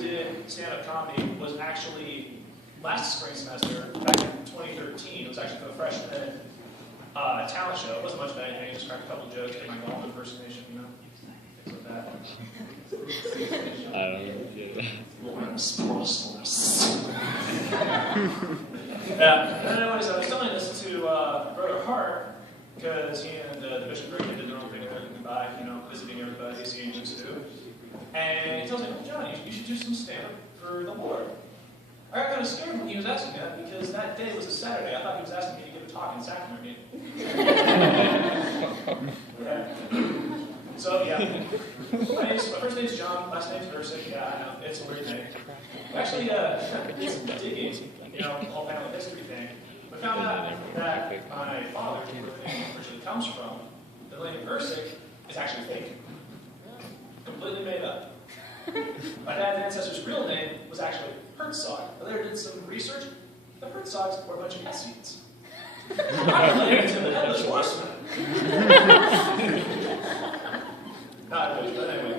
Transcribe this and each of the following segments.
did stand-up comedy was actually last spring semester, back in 2013. It was actually for the freshman talent show. It wasn't much of anything, just cracked a couple jokes, did my golf impersonation, you know, things like that. I don't know. Yeah, and anyways, I was telling this to Brother Hart, because he and the Bishop Rick did their own thing in Dubai, you know, visiting everybody, seeing things to do. And he tells me, well, John, you should do some stand-up for the Lord. I got kind of scared when he was asking that, because that day was a Saturday. I thought he was asking me to give a talk in Sacramento. So, yeah. My first name's John, last name's Ursic. Yeah, I know, it's a weird name. Actually, did some digging, you know, the whole family history thing. We found out that my father, where the name originally comes from, the name Ursic, is actually fake. Completely made up. My dad's ancestor's real name was actually Herzog. I later did some research. The Herzogs were a bunch of Essenes. I'm related to the Headless Horseman. Not good, but anyway.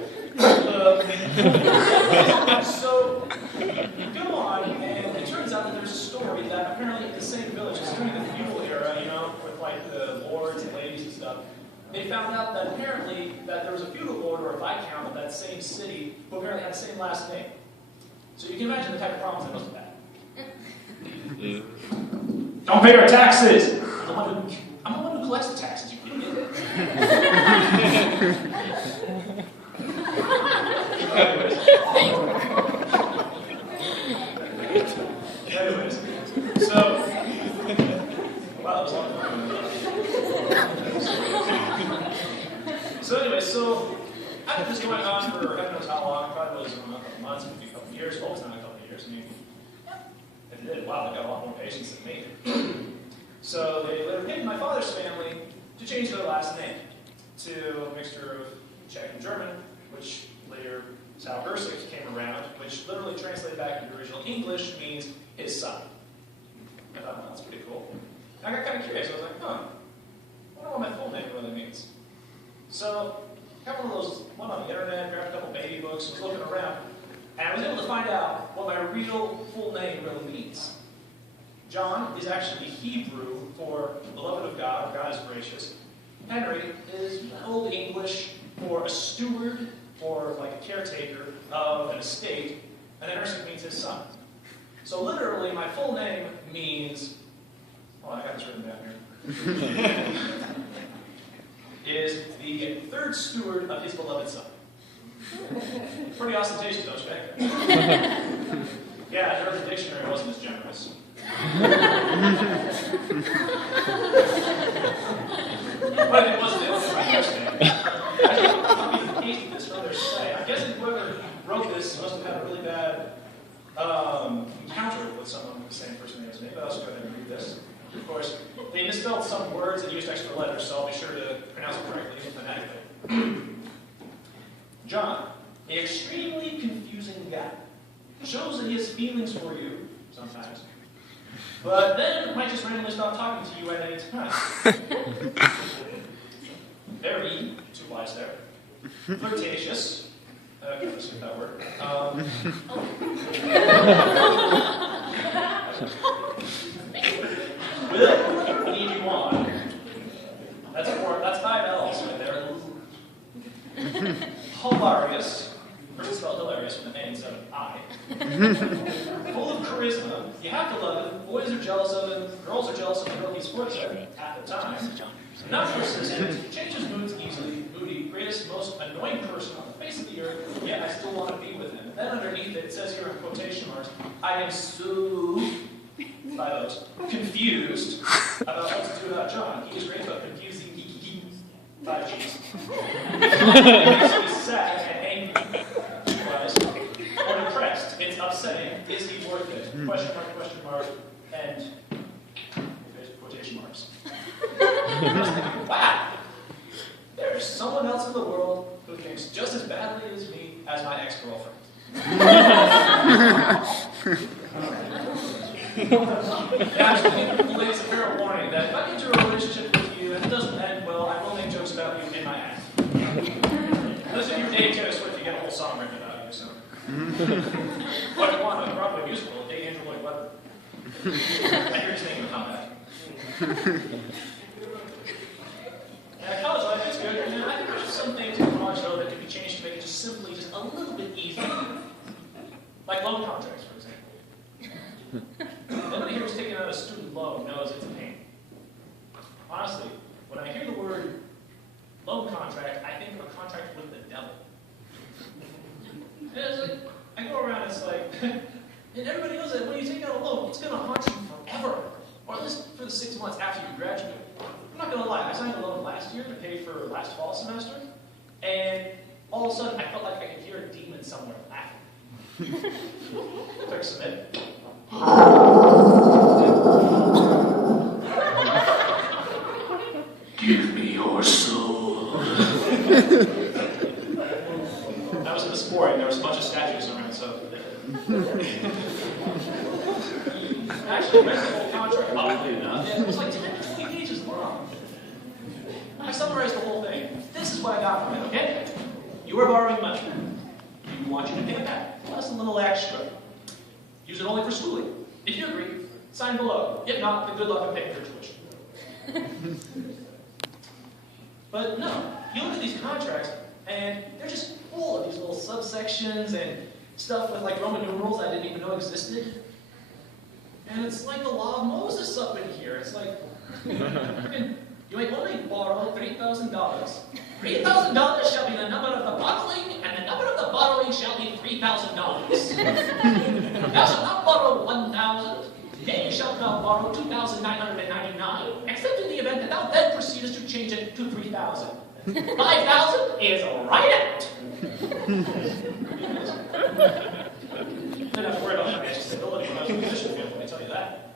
So, go on, and it turns out that there's a story that apparently in the same village, it's during the feudal era, you know, with like the lords and ladies and stuff, they found out that apparently that there was a feudal lord or a viscount of that same city who apparently had the same last name. So you can imagine the type of problems they must have had. Don't pay our taxes! I'm the one who collects the taxes, you idiot. Anyways, so, wow, that was a lot of fun. So I've been just going on for heaven knows how long. Probably was a couple months, maybe a couple years. Well, it's not a couple of years. I mean, if they did, wow, they got a lot more patience than me. So they later picked my father's family to change their last name to a mixture of Czech and German, which later is how Ursic came around, which literally translated back into original English means his son. I thought, well, that's pretty cool. And I got kind of curious. I was like, huh, I wonder what my full name really means. So I got one on the internet, grabbed a couple baby books, was looking around, and I was able to find out what my real full name really means. John is actually Hebrew for beloved of God, or God is gracious. Henry is Old English for a steward, or like a caretaker of an estate, and then Ursic means his son. So literally, my full name means, well, I got this written down here, is the third steward of his beloved son. Pretty ostentatious, don't you think? Yeah, the Urban Dictionary wasn't as generous. But it wasn't the only first name. I pasted this from their site. I'm guessing whoever wrote this must have had a really bad encounter with someone with the same first name as me, but I'll just go ahead and read this. Of course, they misspelled some words and used extra letters, so I'll be sure to pronounce it correctly phonetically. John, an extremely confusing guy. Shows that he has feelings for you, sometimes. But then might just randomly stop talking to you at any time. Very, two Y's there. Flirtatious. Can't skip that word. Will lead you on. That's 5 L's right there. Hilarious. First it's spelled hilarious with an A instead of I. Full of charisma. You have to love him. Boys are jealous of him. Girls are jealous of the girl he's flirting with at the time. Not persistent. Changes moods easily. Moody. Greatest, most annoying person on the face of the earth. Yet I still want to be with him. And then underneath it says here in quotation marks, I am so... by those, confused about what to do about John. He is great about confusing 5 G's. It makes me sad and angry. Or depressed. It's upsetting. Is he worth it? Question mark, and there's quotation marks. Wow! There's someone else in the world who thinks just as badly as me as my ex-girlfriend. Actually, ladies, a fair warning that if I get into a relationship with you and it doesn't end well, I will make jokes about you in my act. Unless if you date Taylor Swift, you get a whole song written about you, so. What do you want on a Broadway musical? Date Andrew Lloyd Webber. And you're just making a comeback. And college life is good. And I think there's just some things in college though that can be changed to make it just simply just a little bit easier. Like loan contracts, for example. Nobody here who's taking out a student loan knows it's a pain. Honestly, when I hear the word loan contract, I think of a contract with the devil. And it's like, I go around, it's like, and everybody knows that when you take out a loan, it's going to haunt you forever. Or at least for the 6 months after you graduate. I'm not going to lie, I signed a loan last year to pay for last fall semester, and all of a sudden I felt like I could hear a demon somewhere laughing. Click submit. Give me your soul. That was in the sport, and there was a bunch of statues around, so. Actually, I read the whole contract, oddly enough. It was like 10 to 20 pages long. I summarized the whole thing. This is what I got from it, okay? You are borrowing money. We want you to pay it back, plus a little extra. Use it only for schooling. If you agree, sign below. If not, then good luck in paying for tuition. But no, you look at these contracts, and they're just full of these little subsections and stuff with like Roman numerals I didn't even know existed. And it's like the law of Moses up in here. It's like, you may only borrow $3,000. $3,000 shall be the number of the borrowing, and the number of the borrowing shall be $3,000. Thou shalt not borrow 1,000. Then you shalt not borrow 2,999, except in the event that thou then proceedest to change it to 3,000. 5,000 is right out. Didn't have to worry about financial stability when I was in a position field, let me tell you that.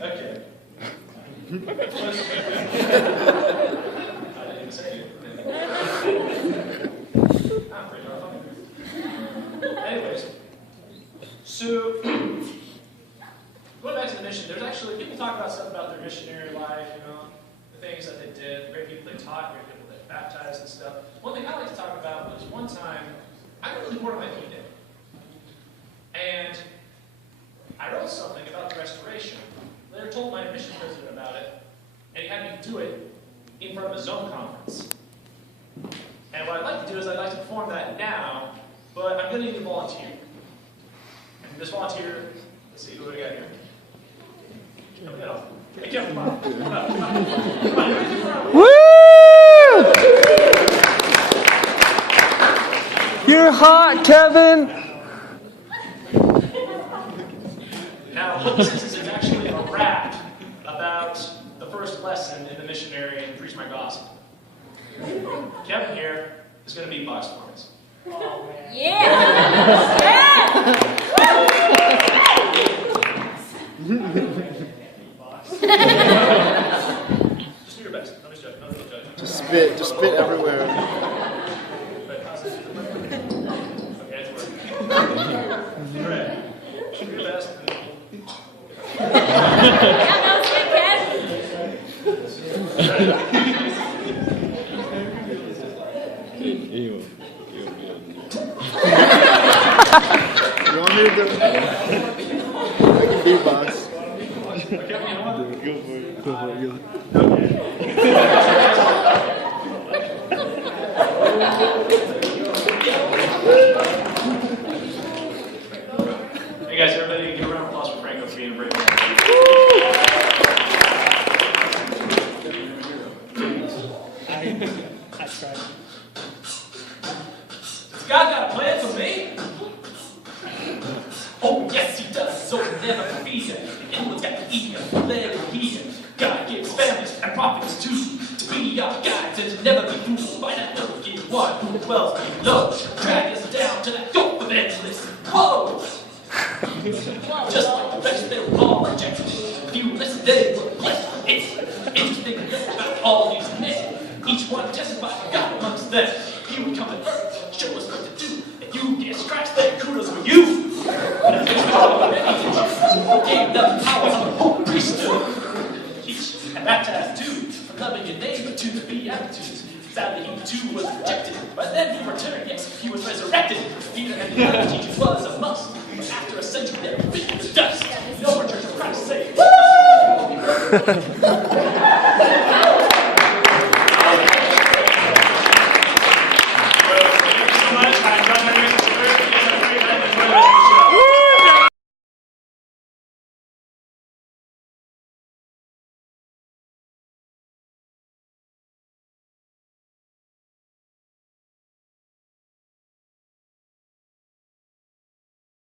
Okay. I didn't even say anything. I'm pretty funny. Anyways, so going back to the mission, there's actually people talk about stuff about their missionary life, you know, the things that they did, great people they taught, great people they baptized and stuff. One thing I like to talk about was one time I got really bored of my P day. And I wrote something about the restoration. Later told my mission president about it, and he had me do it in front of a zone conference. And what I'd like to do is I'd like to perform that now, but I'm going to need a volunteer. And this volunteer, let's see, who do we got here? Come on. Hey, Kevin, come on. Come on. Come on. Woo! You're hot, Kevin! Now, what this is actually a rap about the first lesson in the missionary and preach my gospel. Kevin here is going to beatbox for us. Yeah! Yeah! Just do your best. Nobody's judging. Nobody's judging. Just spit everywhere. Okay, it's working. All right. Do your best. Ew. You want me to do it? I can beatbox. Okay, you know what? Go for it. Go for it. Hey guys, everybody give a round of applause for Franco for being a great man. I tried. Has God got a plan for me? Oh, yes, he does. So never be here. Anyone's got to eat here. Let it be here. God gives families and prophets too. To be our guides and to never be fooled by that little kid one who dwells below. Drag us down to that gulf of endless. Whoa! Just like the rest, they were all rejected. Few less they were blessed. It's interesting to listen about all these men. Each one testified for God amongst them. He would come to earth, show us what to do. If you get scratched, then kudos for you. But if it's all about anything, gave them power of the whole priesthood. Teach and baptize too, from loving your neighbor to the Beatitudes. Sadly, he too was rejected, but then he returned. Yes, he was resurrected. Peter and the other teachers was a must. But after a century, they were beaten to dust. No more Church of Christ saved.